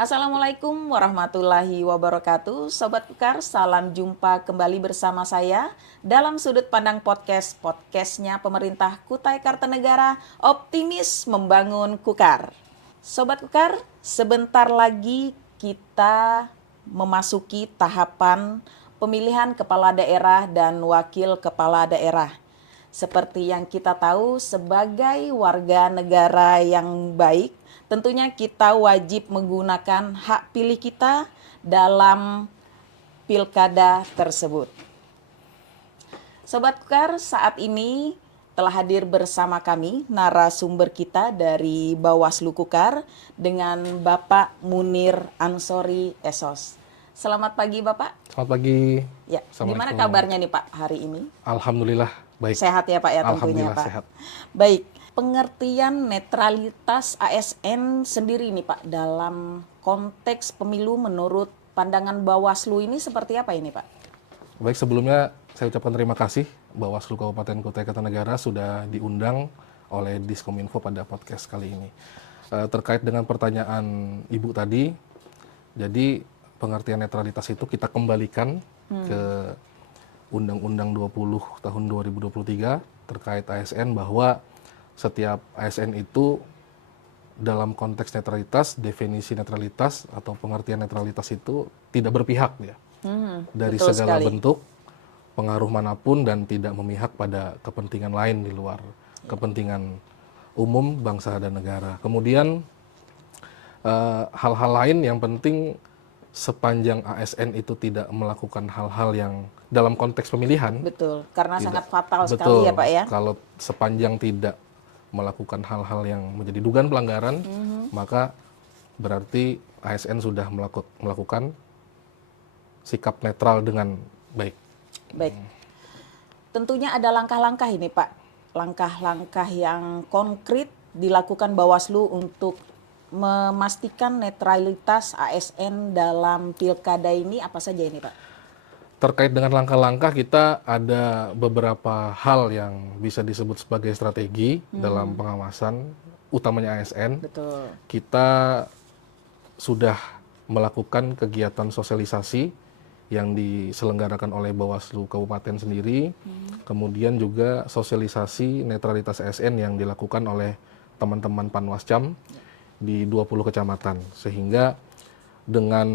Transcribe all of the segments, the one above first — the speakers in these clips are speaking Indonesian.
Assalamualaikum warahmatullahi wabarakatuh. Sobat Kukar, salam jumpa kembali bersama saya dalam Sudut Pandang Podcast, podcastnya pemerintah Kutai Kartanegara, optimis membangun Kukar. Sobat Kukar, sebentar lagi kita memasuki tahapan pemilihan kepala daerah dan wakil kepala daerah. Seperti yang kita tahu, sebagai warga negara yang baik, tentunya kita wajib menggunakan hak pilih kita dalam pilkada tersebut. Sobat Kukar, saat ini telah hadir bersama kami narasumber kita dari Bawaslu Kukar dengan Bapak Munir Ansori Esos. Selamat pagi Bapak. Selamat pagi. Ya, gimana kabarnya nih Pak hari ini? Alhamdulillah baik. Sehat ya Pak ya tentunya Alhamdulillah Pak. sehat. Baik, pengertian netralitas ASN sendiri nih Pak dalam konteks pemilu menurut pandangan Bawaslu ini seperti apa ini Pak? Baik, sebelumnya saya ucapkan terima kasih Bawaslu Kabupaten Kutai Kartanegara sudah diundang oleh Diskominfo pada podcast kali ini. Terkait dengan pertanyaan Ibu tadi, jadi pengertian netralitas itu kita kembalikan ke Undang-Undang 20 tahun 2023 terkait ASN, bahwa setiap ASN itu dalam konteks netralitas, definisi netralitas atau pengertian netralitas itu tidak berpihak ya dari segala bentuk pengaruh manapun dan tidak memihak pada kepentingan lain di luar kepentingan umum bangsa dan negara. Kemudian hal-hal lain yang penting sepanjang ASN itu tidak melakukan hal-hal yang dalam konteks pemilihan. Betul, karena sangat fatal Betul, sekali ya Pak ya. Kalau sepanjang tidak melakukan hal-hal yang menjadi dugaan pelanggaran, maka berarti ASN sudah melakukan sikap netral dengan baik. Baik, tentunya ada langkah-langkah ini Pak, langkah-langkah yang konkret dilakukan Bawaslu untuk memastikan netralitas ASN dalam pilkada ini, apa saja ini Pak? Terkait dengan langkah-langkah, kita ada beberapa hal yang bisa disebut sebagai strategi dalam pengawasan, utamanya ASN. Betul. Kita sudah melakukan kegiatan sosialisasi yang diselenggarakan oleh Bawaslu Kabupaten sendiri, kemudian juga sosialisasi netralitas ASN yang dilakukan oleh teman-teman Panwascam di 20 kecamatan, sehingga dengan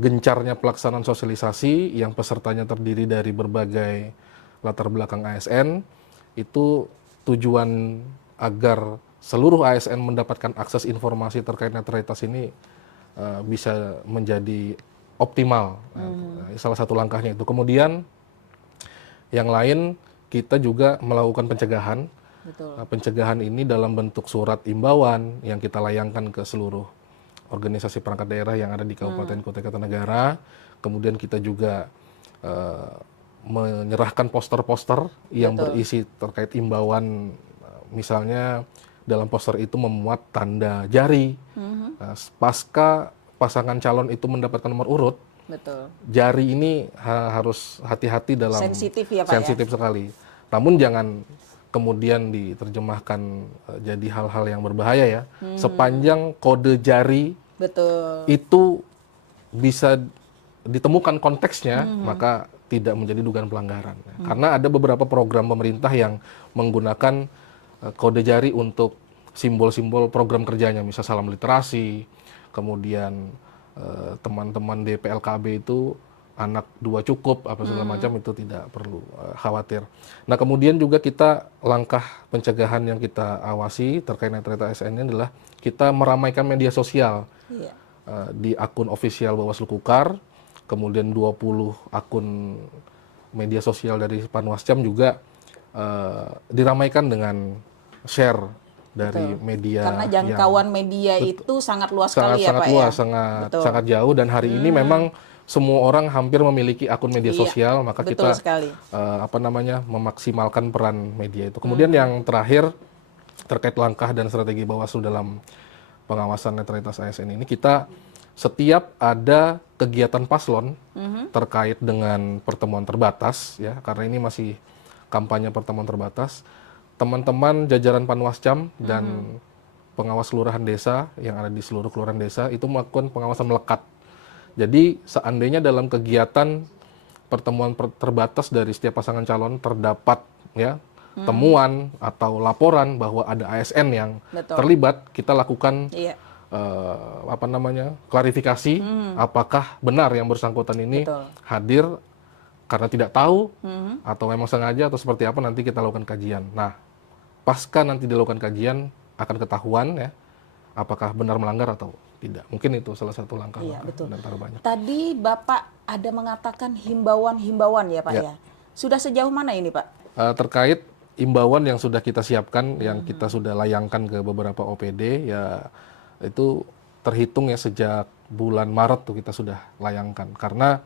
gencarnya pelaksanaan sosialisasi yang pesertanya terdiri dari berbagai latar belakang ASN, itu tujuan agar seluruh ASN mendapatkan akses informasi terkait netralitas ini bisa menjadi optimal. Salah satu langkahnya itu. Kemudian yang lain, kita juga melakukan pencegahan. Betul. Pencegahan ini dalam bentuk surat imbauan yang kita layangkan ke seluruh organisasi perangkat daerah yang ada di Kabupaten Kutai Kartanegara. Kemudian kita juga menyerahkan poster-poster yang berisi terkait imbauan, misalnya dalam poster itu memuat tanda jari. Pasca pasangan calon itu mendapatkan nomor urut, Betul. jari ini harus hati-hati dalam Sensitif ya Pak sensitif sekali. Namun jangan kemudian diterjemahkan jadi hal-hal yang berbahaya ya. Sepanjang kode jari itu bisa ditemukan konteksnya, maka tidak menjadi dugaan pelanggaran. Karena ada beberapa program pemerintah yang menggunakan kode jari untuk simbol-simbol program kerjanya, misal salam literasi, kemudian teman-teman DPLKB itu anak 2 cukup, apa segala macam, itu tidak perlu khawatir. Nah, kemudian juga kita langkah pencegahan yang kita awasi terkait netralitas ASN ini adalah kita meramaikan media sosial. Di akun ofisial Bawaslu Kukar, kemudian 20 akun media sosial dari Panwascam juga diramaikan dengan share dari media. Karena jangkauan media itu sangat luas sekali ya Pak luas, ya. sangat jauh, dan hari ini memang semua orang hampir memiliki akun media sosial, maka kita memaksimalkan peran media itu. Kemudian yang terakhir terkait langkah dan strategi Bawaslu dalam pengawasan netralitas ASN ini, kita setiap ada kegiatan paslon terkait dengan pertemuan terbatas ya, karena ini masih kampanye pertemuan terbatas, teman-teman jajaran Panwascam dan pengawas kelurahan desa yang ada di seluruh kelurahan desa itu melakukan pengawasan melekat. Jadi seandainya dalam kegiatan pertemuan terbatas dari setiap pasangan calon terdapat ya temuan atau laporan bahwa ada ASN yang terlibat, kita lakukan klarifikasi apakah benar yang bersangkutan ini hadir karena tidak tahu atau memang sengaja atau seperti apa, nanti kita lakukan kajian. Nah, pasca nanti dilakukan kajian akan ketahuan ya apakah benar melanggar atau tidak. Mungkin itu salah satu langkah antara banyak. Tadi Bapak ada mengatakan himbauan-himbauan ya Pak ya. Sudah sejauh mana ini Pak? Terkait himbauan yang sudah kita siapkan, yang kita sudah layangkan ke beberapa OPD ya, itu terhitung ya sejak bulan Maret tuh kita sudah layangkan, karena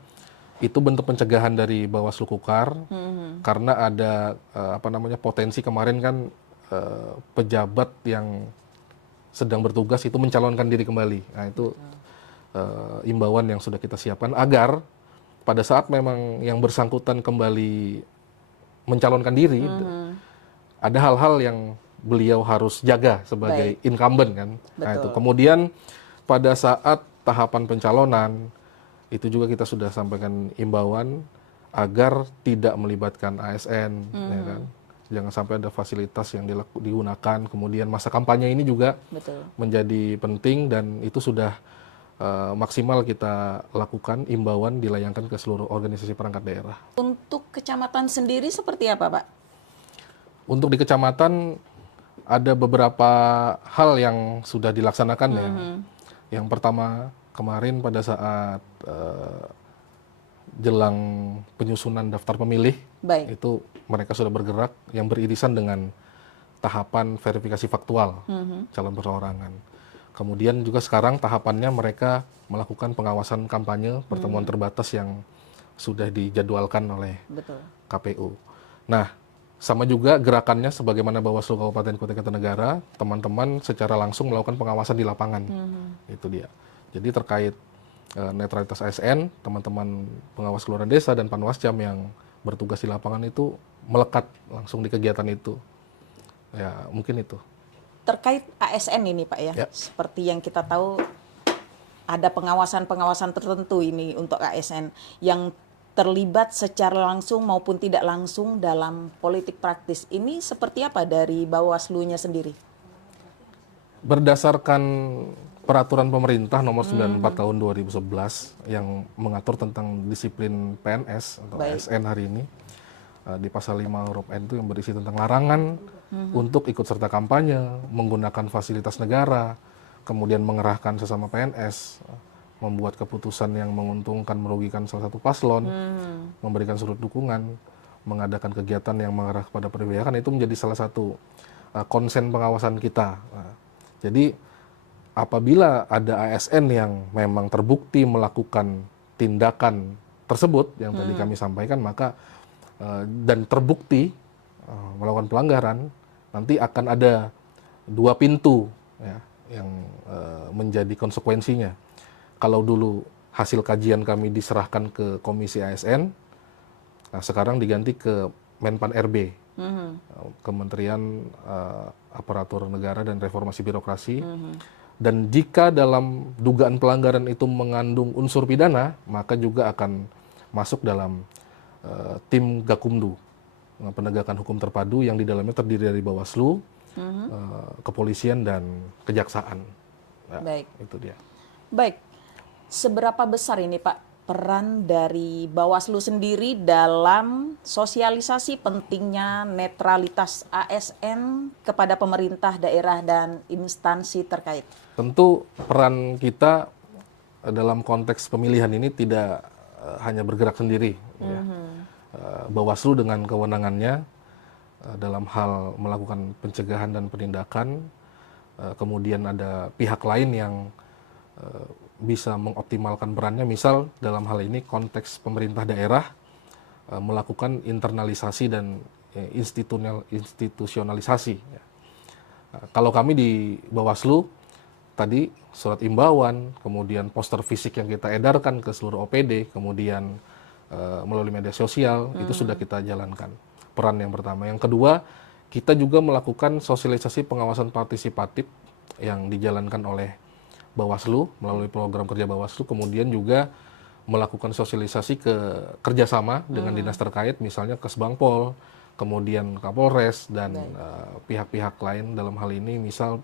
itu bentuk pencegahan dari Bawaslu Kukar. Karena ada potensi kemarin kan pejabat yang sedang bertugas itu mencalonkan diri kembali. Nah itu imbauan yang sudah kita siapkan agar pada saat memang yang bersangkutan kembali mencalonkan diri, ada hal-hal yang beliau harus jaga sebagai incumbent kan. Nah itu kemudian pada saat tahapan pencalonan itu juga kita sudah sampaikan imbauan agar tidak melibatkan ASN, ya kan. Jangan sampai ada fasilitas yang digunakan. Kemudian masa kampanye ini juga menjadi penting, dan itu sudah maksimal kita lakukan imbauan, dilayangkan ke seluruh organisasi perangkat daerah. Untuk kecamatan sendiri seperti apa Pak? Untuk di kecamatan ada beberapa hal yang sudah dilaksanakan ya. Yang pertama kemarin pada saat jelang penyusunan daftar pemilih, itu mereka sudah bergerak yang beririsan dengan tahapan verifikasi faktual calon perseorangan. Kemudian juga sekarang tahapannya mereka melakukan pengawasan kampanye pertemuan terbatas yang sudah dijadwalkan oleh KPU. Nah, sama juga gerakannya sebagaimana Bawaslu Kabupaten Kutai Kartanegara, teman-teman secara langsung melakukan pengawasan di lapangan. Itu dia. Jadi terkait netralitas ASN, teman-teman pengawas kelurahan desa dan Panwascam yang bertugas di lapangan itu melekat langsung di kegiatan itu. Ya, mungkin itu. Terkait ASN ini Pak ya, seperti yang kita tahu ada pengawasan-pengawasan tertentu ini untuk ASN yang terlibat secara langsung maupun tidak langsung dalam politik praktis. Ini seperti apa dari Bawaslu-nya sendiri? Berdasarkan peraturan pemerintah nomor 94 tahun 2011 yang mengatur tentang disiplin PNS atau ASN hari ini, di pasal 5 huruf N itu yang berisi tentang larangan untuk ikut serta kampanye, menggunakan fasilitas negara, kemudian mengerahkan sesama PNS, membuat keputusan yang menguntungkan merugikan salah satu paslon, memberikan surut dukungan, mengadakan kegiatan yang mengarah kepada perbiakan, itu menjadi salah satu konsen pengawasan kita. Jadi apabila ada ASN yang memang terbukti melakukan tindakan tersebut yang tadi kami sampaikan, maka dan terbukti melakukan pelanggaran, nanti akan ada 2 pintu ya, yang menjadi konsekuensinya. Kalau dulu hasil kajian kami diserahkan ke Komisi ASN, nah sekarang diganti ke Menpan RB, Kementerian Aparatur Negara dan Reformasi Birokrasi. Dan jika dalam dugaan pelanggaran itu mengandung unsur pidana, maka juga akan masuk dalam tim Gakumdu, penegakan hukum terpadu yang di dalamnya terdiri dari Bawaslu, kepolisian dan kejaksaan. Nah, Baik. Itu dia. Baik. Seberapa besar ini Pak peran dari Bawaslu sendiri dalam sosialisasi pentingnya netralitas ASN kepada pemerintah daerah dan instansi terkait? Tentu peran kita dalam konteks pemilihan ini tidak hanya bergerak sendiri. Ya. Bawaslu dengan kewenangannya dalam hal melakukan pencegahan dan penindakan, kemudian ada pihak lain yang bisa mengoptimalkan perannya, misal dalam hal ini konteks pemerintah daerah melakukan internalisasi dan institusionalisasi. Kalau kami di Bawaslu, tadi surat imbauan, kemudian poster fisik yang kita edarkan ke seluruh OPD, kemudian melalui media sosial, itu sudah kita jalankan. Peran yang pertama. Yang kedua, kita juga melakukan sosialisasi pengawasan partisipatif yang dijalankan oleh Bawaslu melalui program kerja Bawaslu, kemudian juga melakukan sosialisasi ke kerjasama dengan dinas terkait, misalnya Kesbangpol, kemudian Kapolres, dan pihak-pihak lain dalam hal ini misal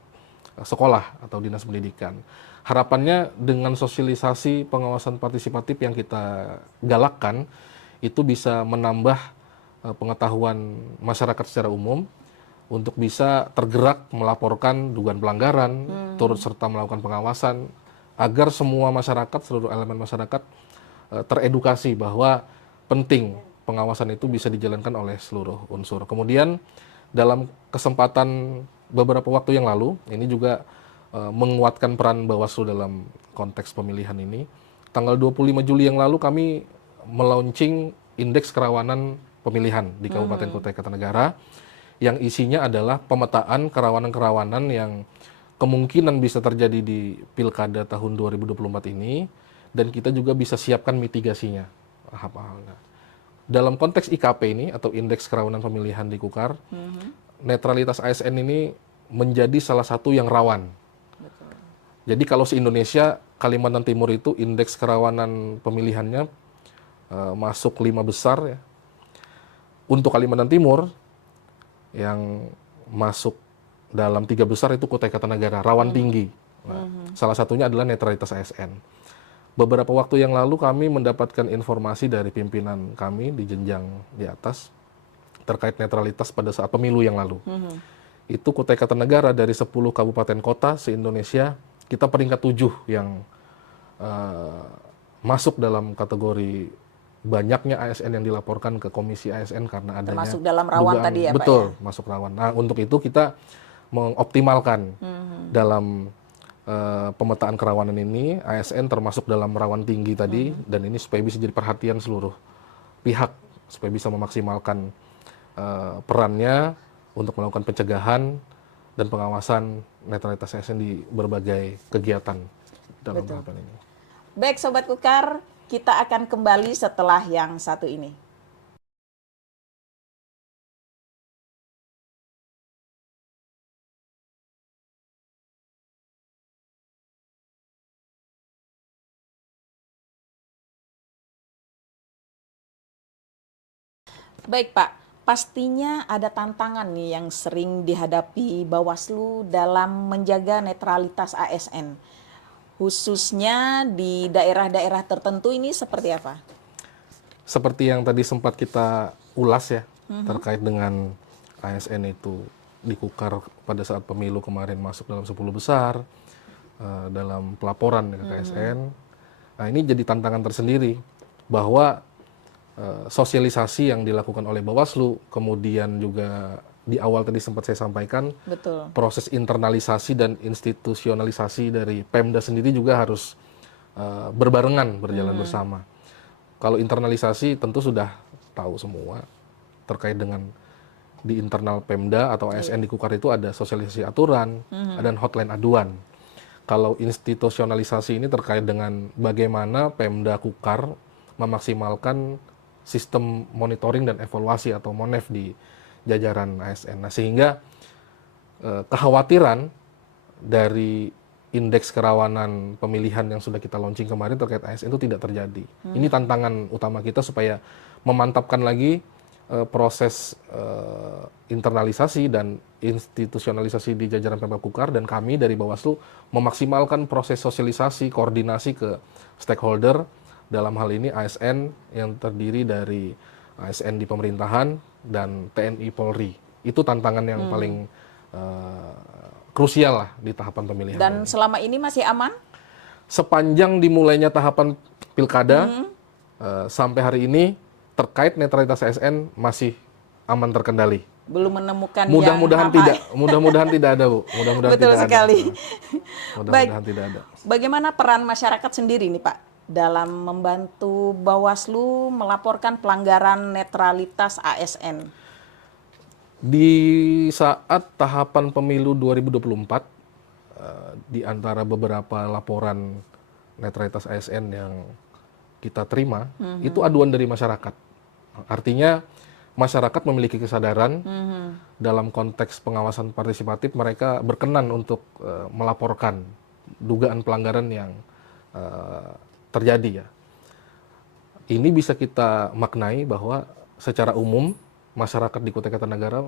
sekolah atau dinas pendidikan. Harapannya dengan sosialisasi pengawasan partisipatif yang kita galakkan, itu bisa menambah pengetahuan masyarakat secara umum untuk bisa tergerak melaporkan dugaan pelanggaran, turut serta melakukan pengawasan, agar semua masyarakat, seluruh elemen masyarakat teredukasi bahwa penting pengawasan itu bisa dijalankan oleh seluruh unsur. Kemudian dalam kesempatan beberapa waktu yang lalu, ini juga menguatkan peran Bawaslu dalam konteks pemilihan ini. Tanggal 25 Juli yang lalu kami melaunching indeks kerawanan pemilihan di Kabupaten Kutai Kartanegara, yang isinya adalah pemetaan kerawanan-kerawanan yang kemungkinan bisa terjadi di Pilkada tahun 2024 ini, dan kita juga bisa siapkan mitigasinya. Dalam konteks IKP ini, atau Indeks Kerawanan Pemilihan di KUKAR, netralitas ASN ini menjadi salah satu yang rawan. Betul. Jadi kalau se-Indonesia, Kalimantan Timur itu indeks kerawanan pemilihannya masuk 5 besar ya. Untuk Kalimantan Timur, yang masuk dalam 3 besar itu Kutai Kartanegara, rawan tinggi. Nah, salah satunya adalah netralitas ASN. Beberapa waktu yang lalu kami mendapatkan informasi dari pimpinan kami di jenjang di atas terkait netralitas pada saat pemilu yang lalu. Itu Kutai Kartanegara dari 10 kabupaten kota se-Indonesia, kita peringkat 7 yang masuk dalam kategori banyaknya ASN yang dilaporkan ke Komisi ASN karena adanya termasuk dalam rawan dugaan, tadi ya betul, Pak ya? masuk rawan. Nah, untuk itu kita mengoptimalkan dalam pemetaan kerawanan ini, ASN termasuk dalam rawan tinggi tadi, dan ini supaya bisa jadi perhatian seluruh pihak, supaya bisa memaksimalkan perannya untuk melakukan pencegahan dan pengawasan netralitas ASN di berbagai kegiatan dalam tahapan ini. Baik Sobat Kukar, kita akan kembali setelah yang satu ini. Baik Pak, pastinya ada tantangan nih yang sering dihadapi Bawaslu dalam menjaga netralitas ASN. Khususnya di daerah-daerah tertentu ini seperti apa? Seperti yang tadi sempat kita ulas ya, terkait dengan ASN itu di KUKAR pada saat pemilu kemarin masuk dalam 10 besar, dalam pelaporan ke ASN. Nah, ini jadi tantangan tersendiri bahwa sosialisasi yang dilakukan oleh Bawaslu, kemudian juga di awal tadi sempat saya sampaikan, Betul. proses internalisasi dan institusionalisasi dari Pemda sendiri juga harus berbarengan, berjalan bersama. Kalau internalisasi tentu sudah tahu semua terkait dengan di internal Pemda atau ASN di KUKAR itu ada sosialisasi aturan, ada hotline aduan. Kalau institusionalisasi ini terkait dengan bagaimana Pemda KUKAR memaksimalkan sistem monitoring dan evaluasi atau MONEV di jajaran ASN. Nah, sehingga kekhawatiran dari indeks kerawanan pemilihan yang sudah kita launching kemarin terkait ASN itu tidak terjadi. Ini tantangan utama kita supaya memantapkan lagi proses internalisasi dan institusionalisasi di jajaran Pemda KUKAR, dan kami dari Bawaslu memaksimalkan proses sosialisasi, koordinasi ke stakeholder, dalam hal ini ASN yang terdiri dari ASN di pemerintahan dan TNI Polri. Itu tantangan yang paling krusial lah di tahapan pemilihan. Dan selama ini masih aman? Sepanjang dimulainya tahapan pilkada sampai hari ini terkait netralitas ASN masih aman terkendali. Belum menemukan Mudah-mudahan yang tidak, mudah-mudahan tidak ada, Bu. Mudah-mudahan Betul tidak sekali. ada. Mudah-mudahan tidak ada. Bagaimana peran masyarakat sendiri nih Pak dalam membantu Bawaslu melaporkan pelanggaran netralitas ASN? Di saat tahapan pemilu 2024, di antara beberapa laporan netralitas ASN yang kita terima, itu aduan dari masyarakat. Artinya masyarakat memiliki kesadaran dalam konteks pengawasan partisipatif, mereka berkenan untuk melaporkan dugaan pelanggaran yang terjadi ya. Ini bisa kita maknai bahwa secara umum masyarakat di Kutai Kartanegara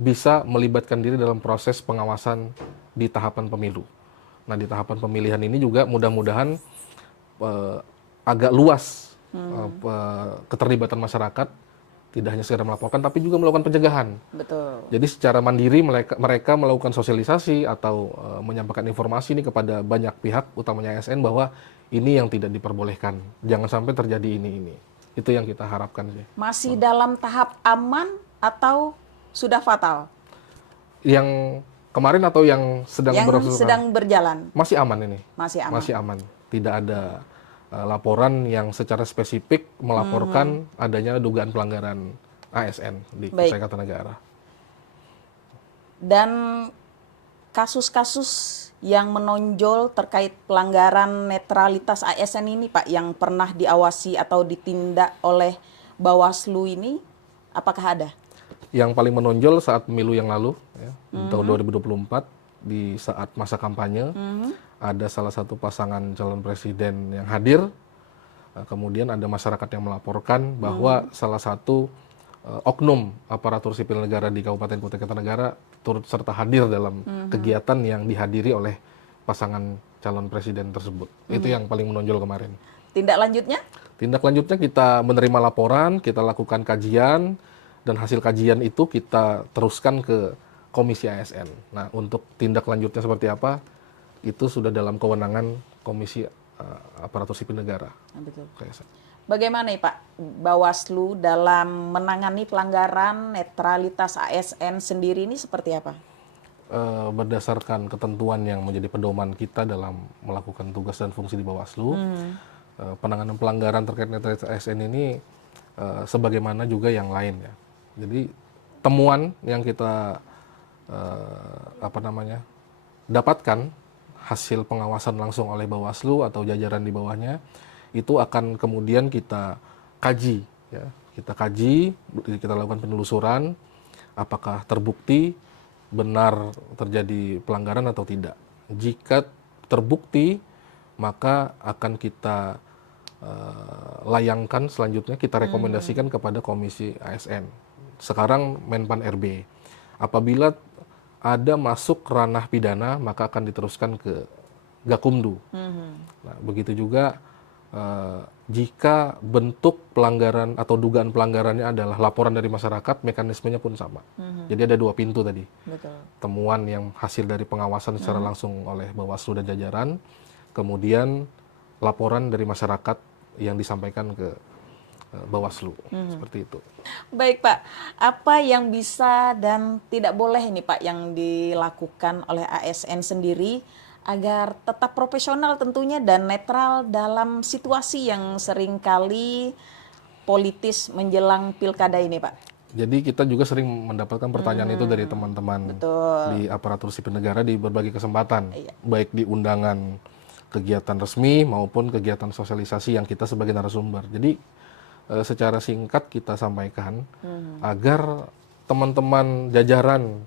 bisa melibatkan diri dalam proses pengawasan di tahapan pemilu. Nah, di tahapan pemilihan ini juga mudah-mudahan agak luas keterlibatan masyarakat, tidak hanya sekedar melaporkan tapi juga melakukan pencegahan. Betul. Jadi secara mandiri mereka melakukan sosialisasi atau menyampaikan informasi ini kepada banyak pihak, utamanya ASN, bahwa ini yang tidak diperbolehkan. Jangan sampai terjadi ini. Itu yang kita harapkan sih. Masih dalam tahap aman atau sudah fatal? Yang kemarin atau yang sedang sedang berjalan? Masih aman ini. Masih aman. Masih aman. Tidak ada laporan yang secara spesifik melaporkan adanya dugaan pelanggaran ASN di Kutai Kartanegara. Dan kasus-kasus yang menonjol terkait pelanggaran netralitas ASN ini, Pak, yang pernah diawasi atau ditindak oleh Bawaslu ini, apakah ada? Yang paling menonjol saat pemilu yang lalu, ya, di tahun 2024, di saat masa kampanye, ada salah satu pasangan calon presiden yang hadir, kemudian ada masyarakat yang melaporkan bahwa salah satu oknum aparatur sipil negara di Kabupaten Kutai Kartanegara turut serta hadir dalam kegiatan yang dihadiri oleh pasangan calon presiden tersebut. Itu yang paling menonjol kemarin. Tindak lanjutnya? Tindak lanjutnya kita menerima laporan, kita lakukan kajian, dan hasil kajian itu kita teruskan ke Komisi ASN. Nah, untuk tindak lanjutnya seperti apa, itu sudah dalam kewenangan Komisi Aparatur Sipil Negara. Betul. Bagaimana Pak Bawaslu dalam menangani pelanggaran netralitas ASN sendiri ini seperti apa? Berdasarkan ketentuan yang menjadi pedoman kita dalam melakukan tugas dan fungsi di Bawaslu, penanganan pelanggaran terkait netralitas ASN ini sebagaimana juga yang lain ya. Jadi temuan yang kita dapatkan hasil pengawasan langsung oleh Bawaslu atau jajaran di bawahnya, itu akan kemudian kita kaji ya. Kita lakukan penelusuran apakah terbukti benar terjadi pelanggaran atau tidak. Jika terbukti, maka akan kita layangkan selanjutnya, kita rekomendasikan kepada Komisi ASN. Sekarang Menpan RB. Apabila ada masuk ranah pidana, maka akan diteruskan ke Gakumdu. Nah, begitu juga jika bentuk pelanggaran atau dugaan pelanggarannya adalah laporan dari masyarakat, mekanismenya pun sama. Jadi ada dua pintu tadi. Betul. Temuan yang hasil dari pengawasan secara langsung oleh Bawaslu dan jajaran, kemudian laporan dari masyarakat yang disampaikan ke Bawaslu, seperti itu. Baik Pak, apa yang bisa dan tidak boleh ini Pak yang dilakukan oleh ASN sendiri agar tetap profesional tentunya dan netral dalam situasi yang seringkali politis menjelang pilkada ini Pak? Jadi kita juga sering mendapatkan pertanyaan itu dari teman-teman di aparatur sipil negara di berbagai kesempatan, baik di undangan kegiatan resmi maupun kegiatan sosialisasi yang kita sebagai narasumber. Jadi secara singkat kita sampaikan agar teman-teman jajaran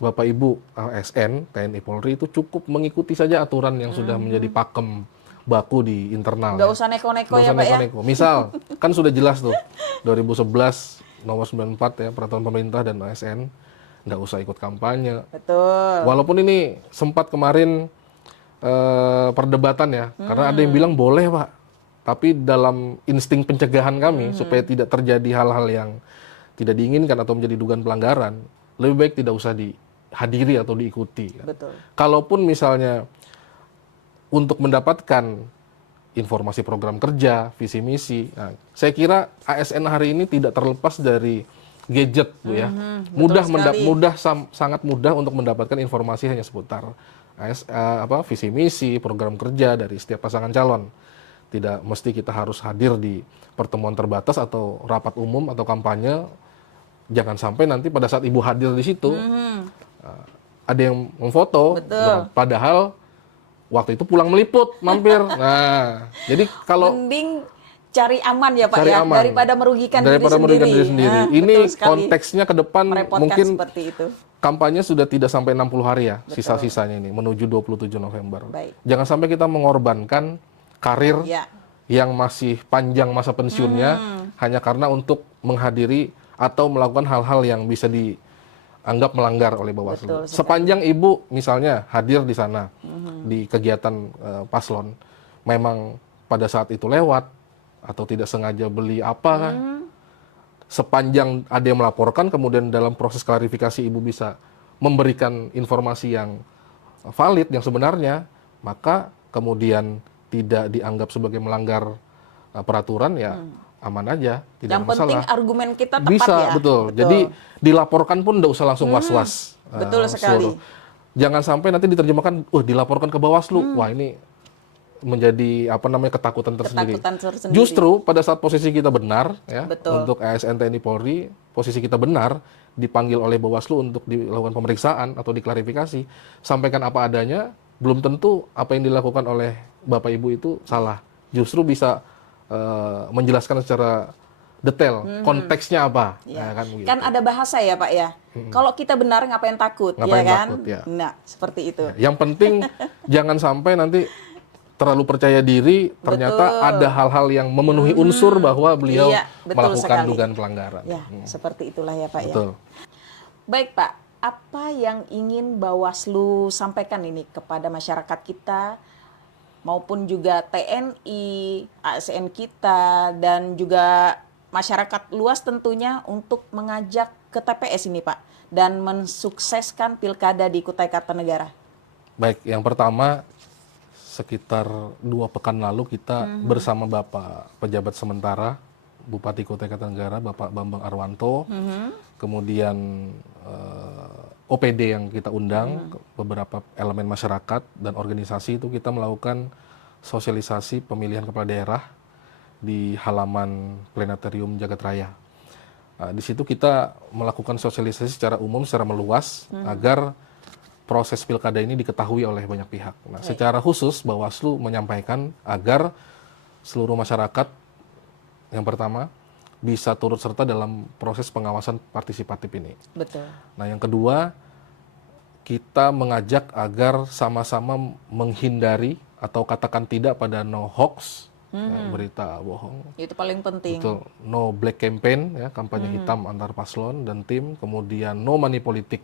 Bapak Ibu ASN, TNI Polri itu cukup mengikuti saja aturan yang sudah menjadi pakem baku di internal. Nggak usah neko-neko ya Pak ya? Misal, kan sudah jelas tuh 2011 nomor 94 ya peraturan pemerintah dan ASN, nggak usah ikut kampanye. Betul. Walaupun ini sempat kemarin perdebatan ya, karena ada yang bilang boleh Pak. Tapi dalam insting pencegahan kami, supaya tidak terjadi hal-hal yang tidak diinginkan atau menjadi dugaan pelanggaran, lebih baik tidak usah dihadiri atau diikuti. Betul. Kalaupun misalnya untuk mendapatkan informasi program kerja, visi misi, nah, saya kira ASN hari ini tidak terlepas dari gadget, Bu ya. Sangat mudah untuk mendapatkan informasi hanya seputar visi misi, program kerja dari setiap pasangan calon. Tidak mesti kita harus hadir di pertemuan terbatas atau rapat umum atau kampanye. Jangan sampai nanti pada saat Ibu hadir di situ, ada yang memfoto, padahal waktu itu pulang meliput, mampir. Nah, jadi kalau mending cari aman ya Pak Cari ya, aman. daripada merugikan diri diri sendiri. Nah, Ini betul sekali. konteksnya ke depan Merepotkan mungkin seperti itu. kampanye sudah tidak sampai 60 hari ya, Betul. sisa-sisanya ini menuju 27 November. Baik. Jangan sampai kita mengorbankan karir Ya. yang masih panjang masa pensiunnya hanya karena untuk menghadiri atau melakukan hal-hal yang bisa dianggap melanggar oleh Bawaslu. Betul sekali. Sepanjang Ibu misalnya hadir di sana di kegiatan paslon, memang pada saat itu lewat atau tidak sengaja beli apa, sepanjang ada yang melaporkan, kemudian dalam proses klarifikasi Ibu bisa memberikan informasi yang valid, yang sebenarnya, maka kemudian tidak dianggap sebagai melanggar peraturan, ya aman aja, tidak Yang masalah. penting argumen kita tepat Bisa, ya. betul. Jadi dilaporkan pun tidak usah langsung was-was. Betul sekali. Jangan sampai nanti diterjemahkan, dilaporkan ke Bawaslu, wah ini menjadi ketakutan tersendiri. Ketakutan tersendiri. Justru pada saat posisi kita benar, ya, Betul. untuk ASN TNI Polri, posisi kita benar, dipanggil oleh Bawaslu untuk dilakukan pemeriksaan atau diklarifikasi, sampaikan apa adanya, belum tentu apa yang dilakukan oleh Bapak Ibu itu salah. Justru bisa menjelaskan secara detail konteksnya apa. Ya. Kan, begitu. Kan ada bahasa ya Pak ya. Kalau kita benar ngapain takut, Ngapain ya kan? takut, ya. Nah, seperti itu. Yang penting jangan sampai nanti terlalu percaya diri, ternyata Betul. ada hal-hal yang memenuhi unsur bahwa beliau Iya, betul melakukan sekali. dugaan pelanggaran. Ya, seperti itulah ya Pak ya. Betul. Baik Pak, apa yang ingin Bawaslu sampaikan ini kepada masyarakat kita maupun juga TNI, ASN kita dan juga masyarakat luas tentunya untuk mengajak ke TPS ini Pak dan mensukseskan pilkada di Kutai Kartanegara? Baik, yang pertama sekitar 2 pekan lalu kita bersama Bapak Pejabat Sementara Bupati Kutai Kartanegara, Bapak Bambang Arwanto, kemudian OPD yang kita undang, beberapa elemen masyarakat dan organisasi itu kita melakukan sosialisasi pemilihan kepala daerah di halaman Planetarium Jagat Raya. Di situ kita melakukan sosialisasi secara umum, secara meluas, agar proses pilkada ini diketahui oleh banyak pihak. Nah, secara khusus Bawaslu menyampaikan agar seluruh masyarakat yang pertama bisa turut serta dalam proses pengawasan partisipatif ini. Betul. Nah, yang kedua, kita mengajak agar sama-sama menghindari atau katakan tidak pada no hoax, ya, berita bohong. Itu paling penting. Betul. No black campaign, ya, kampanye hitam antar paslon dan tim. Kemudian no money politik.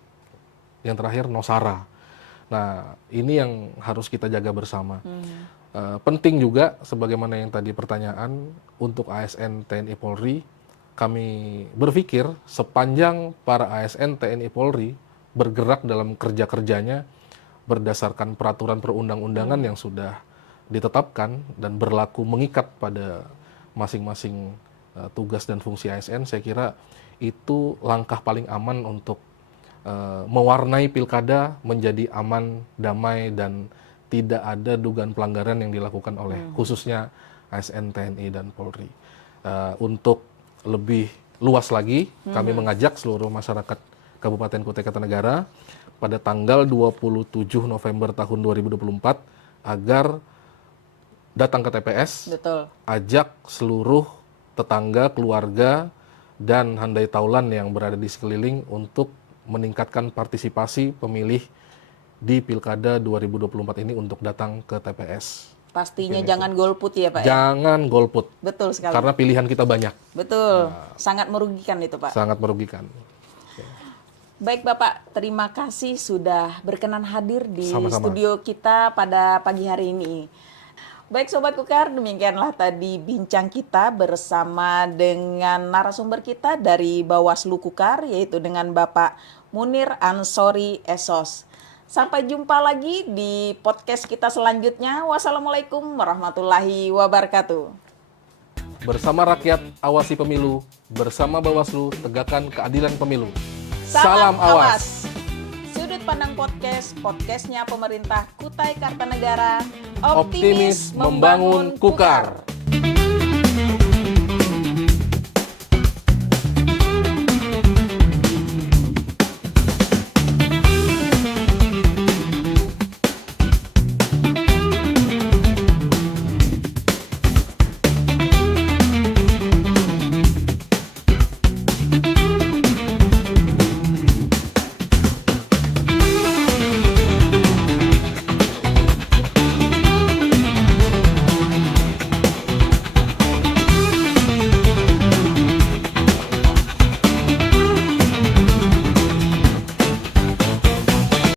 Yang terakhir no sara. Nah, ini yang harus kita jaga bersama. Penting juga, sebagaimana yang tadi pertanyaan, untuk ASN TNI Polri, kami berpikir sepanjang para ASN TNI Polri bergerak dalam kerja-kerjanya berdasarkan peraturan perundang-undangan yang sudah ditetapkan dan berlaku mengikat pada masing-masing tugas dan fungsi ASN, saya kira itu langkah paling aman untuk mewarnai pilkada menjadi aman, damai, dan tidak ada dugaan pelanggaran yang dilakukan oleh khususnya ASN TNI dan Polri. Untuk lebih luas lagi, kami mengajak seluruh masyarakat Kabupaten Kutai Kartanegara pada tanggal 27 November tahun 2024 agar datang ke TPS, Betul. ajak seluruh tetangga, keluarga, dan handai taulan yang berada di sekeliling untuk meningkatkan partisipasi pemilih di Pilkada 2024 ini untuk datang ke TPS. Pastinya jangan golput ya Pak ya? Jangan golput, Betul sekali. karena pilihan kita banyak, Betul. Sangat merugikan itu Pak. sangat merugikan. Baik Bapak, terima kasih sudah berkenan hadir di Sama-sama. studio kita pada pagi hari ini. Baik Sobat Kukar, demikianlah tadi bincang kita bersama dengan narasumber kita dari Bawaslu Kukar, yaitu dengan Bapak Munir Ansori Esos. Sampai jumpa lagi di podcast kita selanjutnya. Wassalamualaikum warahmatullahi wabarakatuh. Bersama rakyat, awasi pemilu. Bersama Bawaslu, tegakkan keadilan pemilu. Salam awas. Sudut Pandang Podcast, podcastnya pemerintah Kutai Kartanegara. Optimis membangun Kukar.